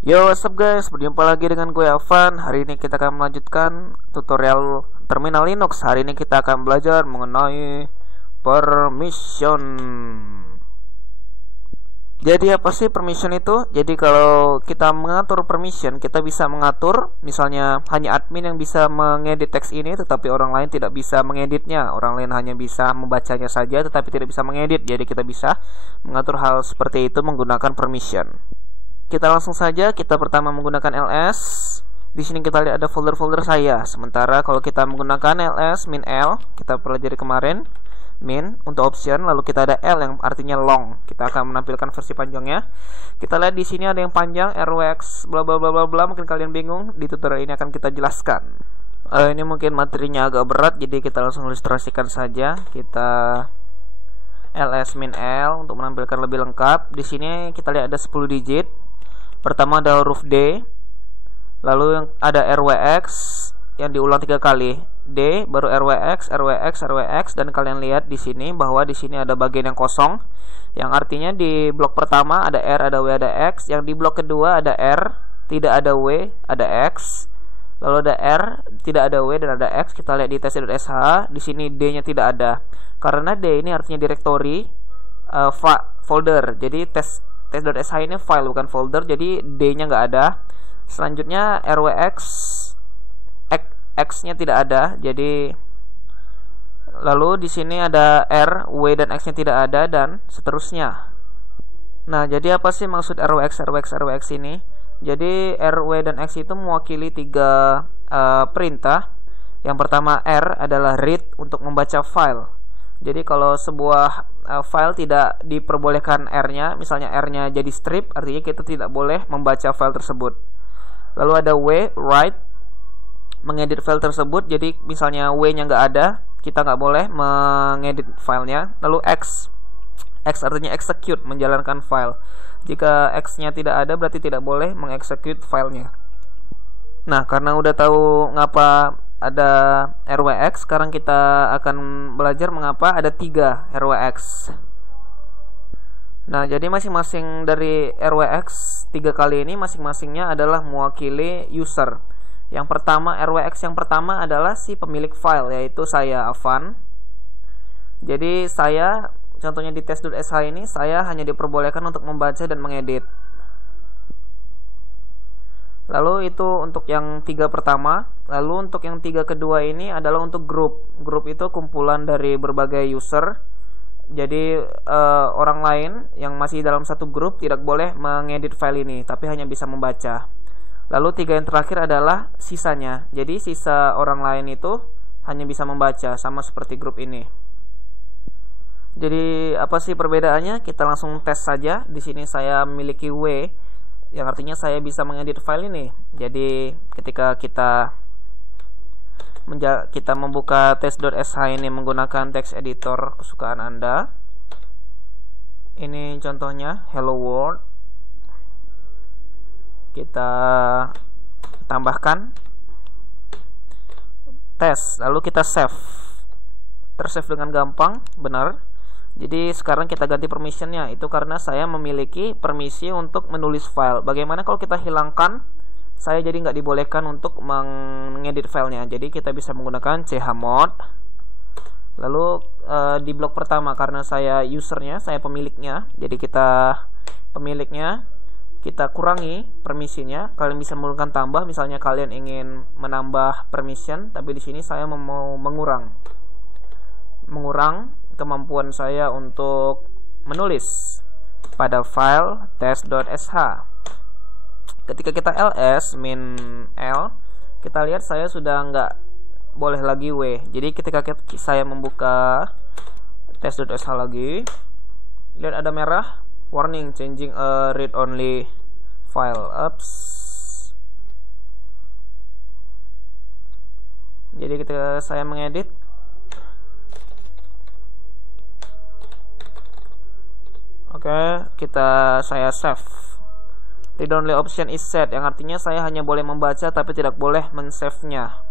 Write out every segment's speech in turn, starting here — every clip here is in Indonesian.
Yo, what's up guys? Berjumpa lagi dengan gue Alvan. Hari ini kita akan melanjutkan tutorial Terminal Linux. Hari ini kita akan belajar mengenai permission. Jadi apa sih permission itu? Jadi kalau kita mengatur permission, kita bisa mengatur misalnya hanya admin yang bisa mengedit teks ini, tetapi orang lain tidak bisa mengeditnya. Orang lain hanya bisa membacanya saja tetapi tidak bisa mengedit. Jadi kita bisa mengatur hal seperti itu menggunakan permission. Kita langsung saja, kita pertama menggunakan ls. Di sini kita lihat ada folder-folder saya. Sementara kalau kita menggunakan ls min l, kita pelajari kemarin, min untuk option, lalu kita ada l yang artinya long. Kita akan menampilkan versi panjangnya. Kita lihat di sini ada yang panjang rwx bla bla bla bla bla. Mungkin kalian bingung, di tutorial ini akan kita jelaskan. Ini mungkin materinya agak berat, jadi kita langsung ilustrasikan saja. Kita ls min l untuk menampilkan lebih lengkap. Di sini kita lihat ada 10 digit. Pertama ada huruf D, lalu yang ada RWX yang diulang 3 kali. D baru RWX, RWX, RWX, dan kalian lihat di sini bahwa di sini ada bagian yang kosong, yang artinya di blok pertama ada R, ada W, ada X. Yang di blok kedua ada R, tidak ada W, ada X. Lalu ada R, tidak ada W, dan ada X. Kita lihat di tes.sh, di sini D-nya tidak ada. Karena D ini artinya directory, folder. Jadi tes.sh ini file bukan folder, jadi D-nya nggak ada. Selanjutnya RWX, X-nya tidak ada, jadi lalu di sini ada R, W dan X-nya tidak ada, dan seterusnya. Nah, jadi apa sih maksud RWX, RWX, RWX ini? Jadi R, W dan X itu mewakili 3 perintah. Yang pertama R adalah read untuk membaca file. Jadi kalau sebuah file tidak diperbolehkan R-nya, misalnya R-nya jadi strip, artinya kita tidak boleh membaca file tersebut. Lalu ada W, write, mengedit file tersebut. Jadi misalnya W-nya nggak ada, kita nggak boleh mengedit filenya. Lalu X artinya execute, menjalankan file. Jika X-nya tidak ada, berarti tidak boleh mengexecute filenya. Nah, karena udah tahu ngapa ada RWX, sekarang kita akan belajar mengapa ada 3 RWX. Nah, jadi masing-masing dari RWX 3 kali ini masing-masingnya adalah mewakili user. Yang pertama, RWX yang pertama adalah si pemilik file, yaitu saya, Avan. Jadi saya, contohnya di tes.sh ini, saya hanya diperbolehkan untuk membaca dan mengedit. Lalu itu untuk yang 3 pertama. Lalu untuk yang 3 kedua ini adalah untuk grup. Grup itu kumpulan dari berbagai user. Jadi orang lain yang masih dalam satu grup tidak boleh mengedit file ini, tapi hanya bisa membaca. Lalu 3 yang terakhir adalah sisanya. Jadi sisa orang lain itu hanya bisa membaca, sama seperti grup ini. Jadi apa sih perbedaannya? Kita langsung tes saja. Di sini saya memiliki W, yang artinya saya bisa mengedit file ini. Jadi ketika kita membuka tes.sh ini menggunakan text editor kesukaan Anda, ini contohnya hello world, kita tambahkan tes, lalu kita save, tersave dengan gampang, benar. Jadi sekarang kita ganti permissionnya, itu karena saya memiliki permisi untuk menulis file. Bagaimana kalau kita hilangkan? Saya jadi nggak dibolehkan untuk mengedit filenya. Jadi kita bisa menggunakan chmod. Lalu di blok pertama, karena saya usernya, saya pemiliknya, jadi kita pemiliknya, kita kurangi permisinya. Kalian bisa menggunakan tambah, misalnya kalian ingin menambah permission, tapi di sini saya mau mengurangi kemampuan saya untuk menulis pada file test.sh. Ketika kita ls min l, kita lihat saya sudah nggak boleh lagi W. Jadi ketika saya membuka test.sh lagi, lihat ada merah, warning changing a read only file. Ups. Jadi ketika saya mengedit, saya save. Read only option is set, yang artinya saya hanya boleh membaca tapi tidak boleh men-save-nya.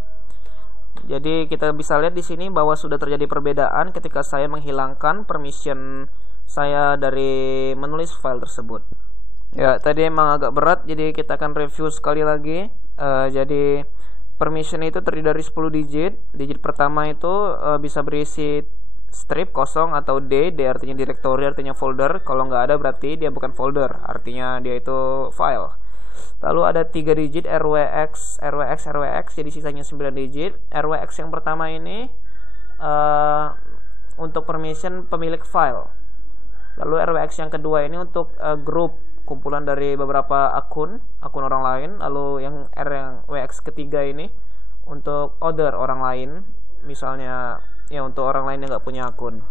Jadi kita bisa lihat di sini bahwa sudah terjadi perbedaan ketika saya menghilangkan permission saya dari menulis file tersebut. Ya, tadi emang agak berat, jadi kita akan review sekali lagi. Jadi permission itu terdiri dari 10 digit. Digit pertama itu bisa berisi strip kosong atau D artinya directory, artinya folder. Kalau nggak ada berarti dia bukan folder, artinya dia itu file. Lalu ada 3 digit RWX, jadi sisanya 9 digit. RWX yang pertama ini untuk permission pemilik file. Lalu RWX yang kedua ini untuk grup, kumpulan dari beberapa akun orang lain. Lalu yang RWX ketiga ini untuk other, orang lain, misalnya ya untuk orang lain yang nggak punya akun.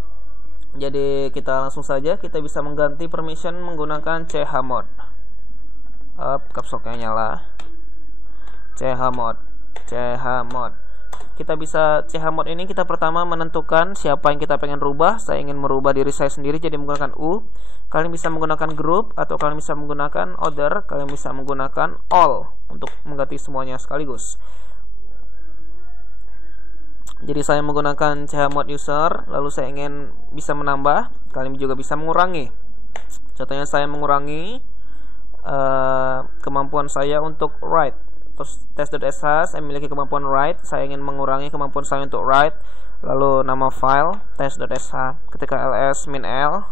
Jadi kita langsung saja, kita bisa mengganti permission menggunakan chmod. Caps lock-nya nyala. chmod. Kita bisa chmod ini, kita pertama menentukan siapa yang kita pengen rubah. Saya ingin merubah diri saya sendiri, jadi menggunakan U. Kalian bisa menggunakan group atau kalian bisa menggunakan other, kalian bisa menggunakan all untuk mengganti semuanya sekaligus. Jadi saya menggunakan chmod user, lalu saya ingin bisa menambah, kalian juga bisa mengurangi. Contohnya saya mengurangi kemampuan saya untuk write. Terus test.sh, saya memiliki kemampuan write, saya ingin mengurangi kemampuan saya untuk write. Lalu nama file test.sh, ketika ls min l,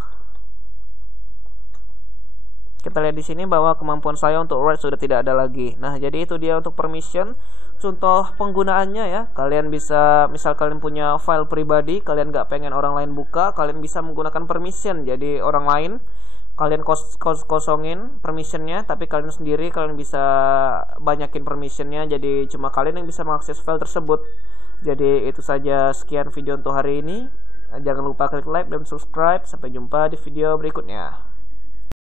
kita lihat di sini bahwa kemampuan saya untuk write sudah tidak ada lagi. Nah, jadi itu dia untuk permission. Contoh penggunaannya ya, kalian bisa, misal kalian punya file pribadi, kalian nggak pengen orang lain buka, kalian bisa menggunakan permission. Jadi orang lain, kalian kosongin permissionnya, tapi kalian sendiri kalian bisa banyakin permissionnya, jadi cuma kalian yang bisa mengakses file tersebut. Jadi itu saja, sekian video untuk hari ini. Jangan lupa klik like dan subscribe. Sampai jumpa di video berikutnya.